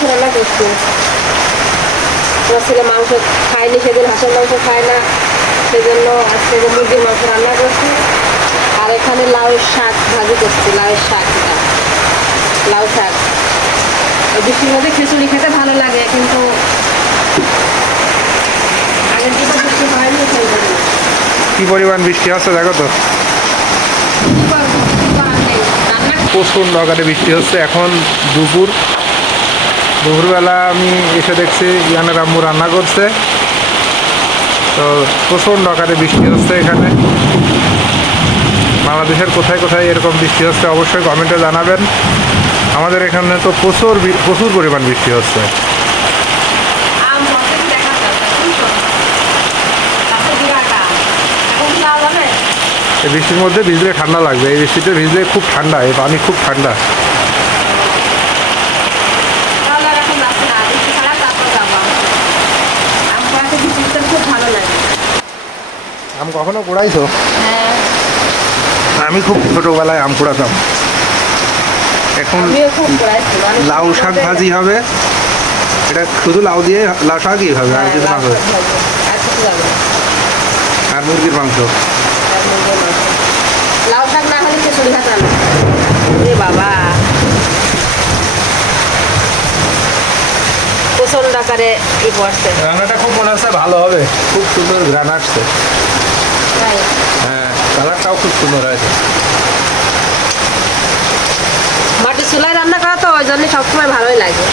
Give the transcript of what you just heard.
মাংস রান্না করছি। আমার ছেলে মাংস খায়নি সেদিন হাঁসের মাংস খায় না। সেজন্য আজকে মুরগির মাংস রান্না করছি। আর এখানে লাউয়ের শাক ভাজি করছি লাউয়ের শাকটা লাউ শাক। বৃষ্টির মধ্যে খিচুড়ি খেতে ভালো লাগে কিন্তু আগের দিকে বৃষ্টি হয়নি কি পরিমাণ বৃষ্টি হচ্ছে দেখো তো? প্রচণ্ড আকারে বৃষ্টি হচ্ছে। এখন দুপুর দুপুরবেলা আমি এসে দেখছি ইয়ানের আম্মু রান্না করছে। তো প্রচণ্ড আকারে বৃষ্টি হচ্ছে এখানে। বাংলাদেশের কোথায় কোথায় এরকম বৃষ্টি হচ্ছে অবশ্যই কমেন্টে জানাবেন। আমাদের এখানে তো প্রচুর প্রচুর পরিমাণ বৃষ্টি হচ্ছে? এই বৃষ্টির মধ্যে ভিজলে ঠান্ডা লাগবে এই বৃষ্টিতে ভিজলে খুব ঠান্ডা এই পানি খুব ঠান্ডা তাহলে আর এখন যাচ্ছে না। বৃষ্টি ছাড়া তারপর যাব আম। আম খাওয়াতে বৃষ্টিতে খুব ভালো লাগে। আম কখনো কুড়াইছো? হ্যাঁ, আমি খুব ছোটোবেলায় আম কুড়াতাম। এখন। অনেক লাউ শাক ভাজি হবে। এটা শুধু লাউ দিয়ে লাউ শাকই হবে আর হ্যাঁ, কিছু না লাউ হবে। আর মুরগির মাংস। লাউ শাক না হলে খিচুড়ি ভাত রান্না বাবা। প্রচণ্ড আকারে ই রান্নাটা খুব মনে হচ্ছে ভালো হবে। খুব সুন্দর গ্রান আসছে। হ্যাঁ কালারটাও খুব সুন্দর হয়েছে। মাটি চুলায় রান্না করা তো ওই জন্য সবসময় ভালোই লাগে।